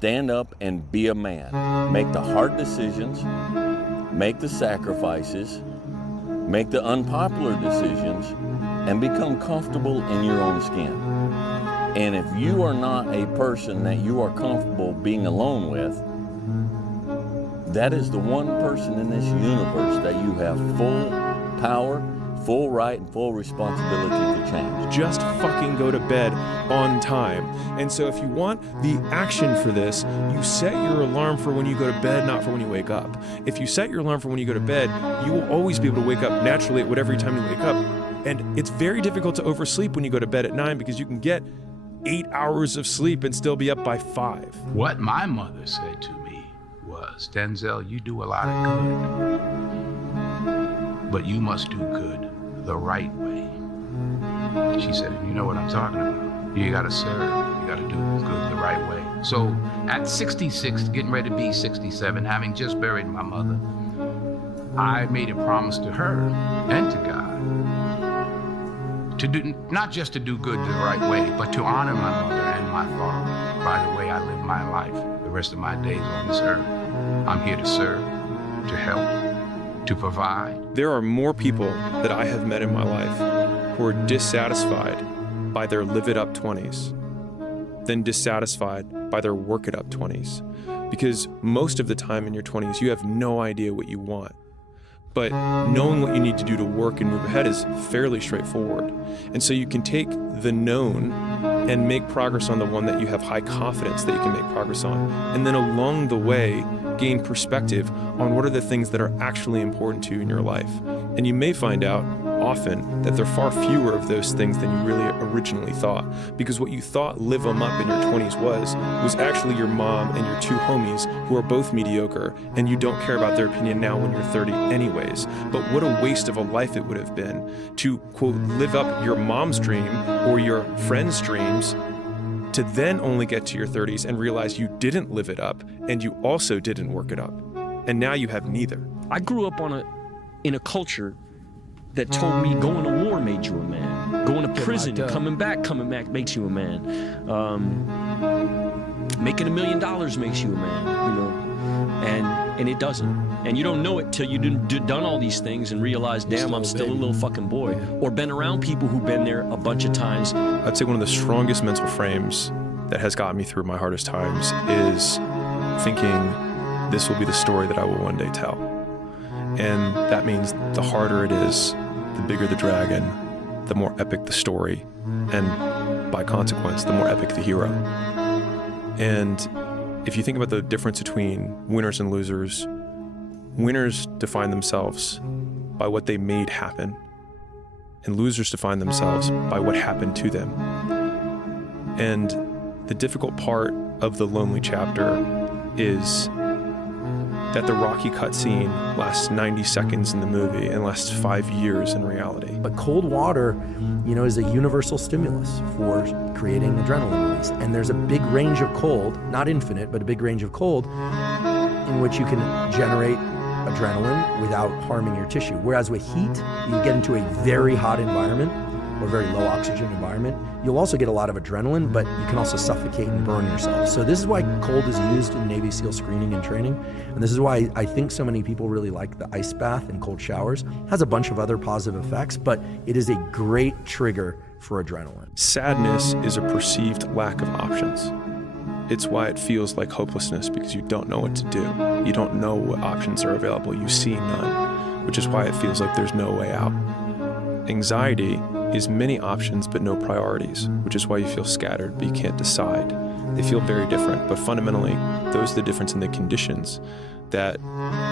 stand up and be a man. Make the hard decisions, make the sacrifices, make the unpopular decisions, and become comfortable in your own skin. And if you are not a person that you are comfortable being alone with, that is the one person in this universe that you have full power, full right, and full responsibility to change. Just fucking go to bed on time. And so if you want the action for this, you set your alarm for when you go to bed, not for when you wake up. If you set your alarm for when you go to bed, you will always be able to wake up naturally at whatever time you wake up. And it's very difficult to oversleep when you go to bed at 9 because you can get 8 hours of sleep and still be up by 5. What my mother said to me was, Denzel, you do a lot of good, but you must do good the right way. She said, and you know what I'm talking about. You gotta serve, you gotta do good the right way. So at 66, getting ready to be 67, having just buried my mother, I made a promise to her and to God to do, not just to do good the right way, but to honor my mother and my father by the way I live my life the rest of my days on this earth. I'm here to serve, to help, to provide. There are more people that I have met in my life who are dissatisfied by their live it up 20s than dissatisfied by their work it up 20s. Because most of the time in your 20s, you have no idea what you want. But knowing what you need to do to work and move ahead is fairly straightforward. And so you can take the known and make progress on the one that you have high confidence that you can make progress on. And then along the way, gain perspective on what are the things that are actually important to you in your life. And you may find out often that there are far fewer of those things than you really originally thought. Because what you thought live 'em up in your 20s was actually your mom and your 2 homies who are both mediocre, and you don't care about their opinion now when you're 30 anyways. But what a waste of a life it would have been to, quote, live up your mom's dream or your friend's dreams to then only get to your 30s and realize you didn't live it up and you also didn't work it up. And now you have neither. I grew up in a culture that told me going to war made you a man. Going to prison, coming back makes you a man. Making $1 million makes you a man, you know, and it doesn't. And you don't know it till you've done all these things and realize, damn, I'm still a little fucking boy. Or been around people who've been there a bunch of times. I'd say one of the strongest mental frames that has gotten me through my hardest times is thinking this will be the story that I will one day tell. And that means the harder it is, the bigger the dragon, the more epic the story, and by consequence, the more epic the hero. And if you think about the difference between winners and losers, winners define themselves by what they made happen, and losers define themselves by what happened to them. And the difficult part of the lonely chapter is that the Rocky cutscene lasts 90 seconds in the movie and lasts 5 years in reality. But cold water, you know, is a universal stimulus for creating adrenaline release. And there's a big range of cold, not infinite, but a big range of cold in which you can generate adrenaline without harming your tissue. Whereas with heat, you get into a very hot environment or very low oxygen environment, you'll also get a lot of adrenaline, but you can also suffocate and burn yourself. So this is why cold is used in Navy SEAL screening and training. And this is why I think so many people really like the ice bath and cold showers. It has a bunch of other positive effects, but it is a great trigger for adrenaline. Sadness is a perceived lack of options. It's why it feels like hopelessness, because you don't know what to do. You don't know what options are available. You see none, which is why it feels like there's no way out. Anxiety is many options but no priorities, which is why you feel scattered but you can't decide. They feel very different, but fundamentally, those are the difference in the conditions that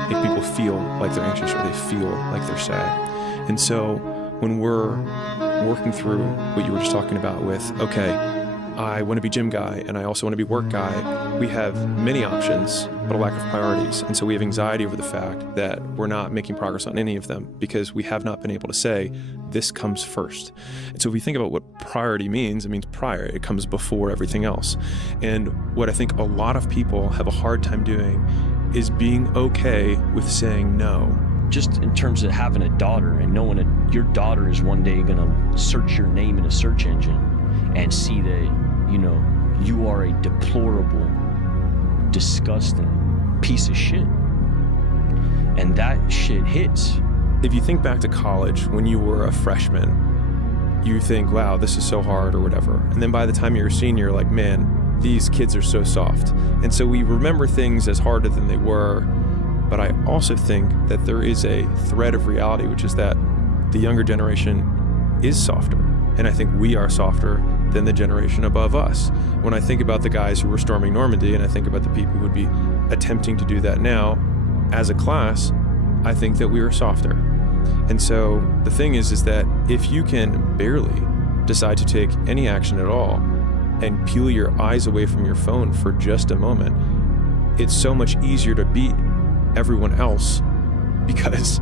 make people feel like they're anxious or they feel like they're sad. And so when we're working through what you were just talking about with, okay, I want to be gym guy and I also want to be work guy, we have many options, but a lack of priorities. And so we have anxiety over the fact that we're not making progress on any of them because we have not been able to say, this comes first. And so if we think about what priority means, it means prior. It comes before everything else. And what I think a lot of people have a hard time doing is being okay with saying no. Just in terms of having a daughter and knowing that your daughter is one day gonna search your name in a search engine and see that, you know, you are a deplorable disgusting piece of shit. And that shit hits. If you think back to college, when you were a freshman, you think, wow, this is so hard or whatever. And then by the time you're a senior, you're like, man, these kids are so soft. And so we remember things as harder than they were. But I also think that there is a thread of reality, which is that the younger generation is softer. And I think we are softer than the generation above us. When I think about the guys who were storming Normandy, and I think about the people who would be attempting to do that now, as a class, I think that we are softer. And so the thing is that if you can barely decide to take any action at all and peel your eyes away from your phone for just a moment, it's so much easier to beat everyone else because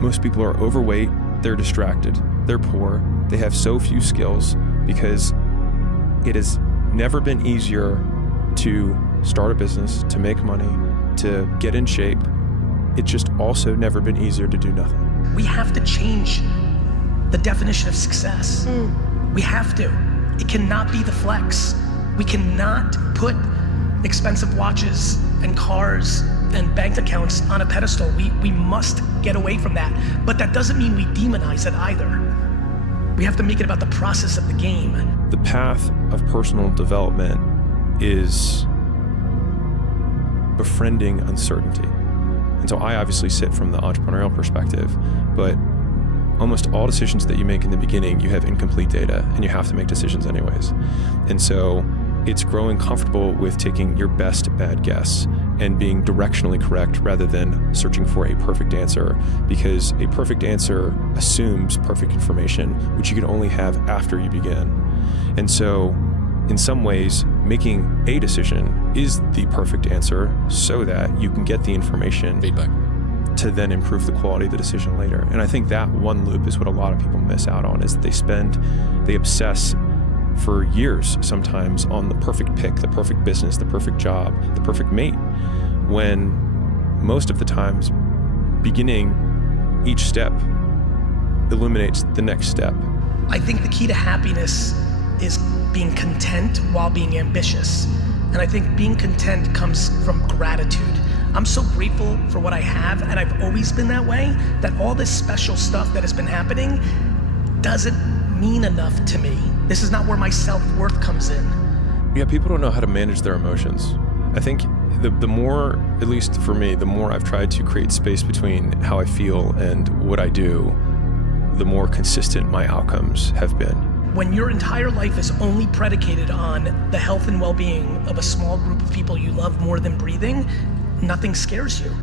most people are overweight, they're distracted, they're poor, they have so few skills because it has never been easier to start a business, to make money, to get in shape. It's just also never been easier to do nothing. We have to change the definition of success. We have to. It cannot be the flex. We cannot put expensive watches and cars and bank accounts on a pedestal. We must get away from that. But that doesn't mean we demonize it either. We have to make it about the process of the game. The path of personal development is befriending uncertainty. And so I obviously sit from the entrepreneurial perspective, but almost all decisions that you make in the beginning, you have incomplete data and you have to make decisions anyways. And so it's growing comfortable with taking your best bad guess and being directionally correct rather than searching for a perfect answer, because a perfect answer assumes perfect information, which you can only have after you begin. And so in some ways, making a decision is the perfect answer so that you can get the information Feedback to then improve the quality of the decision later. And I think that one loop is what a lot of people miss out on, is that they obsess for years sometimes on the perfect pick, the perfect business, the perfect job, the perfect mate, when most of the times beginning each step illuminates the next step. I think the key to happiness is being content while being ambitious. And I think being content comes from gratitude. I'm so grateful for what I have, and I've always been that way, that all this special stuff that has been happening doesn't mean enough to me. This is not where my self-worth comes in. Yeah, people don't know how to manage their emotions. I think the more, at least for me, the more I've tried to create space between how I feel and what I do, the more consistent my outcomes have been. When your entire life is only predicated on the health and well-being of a small group of people you love more than breathing, nothing scares you.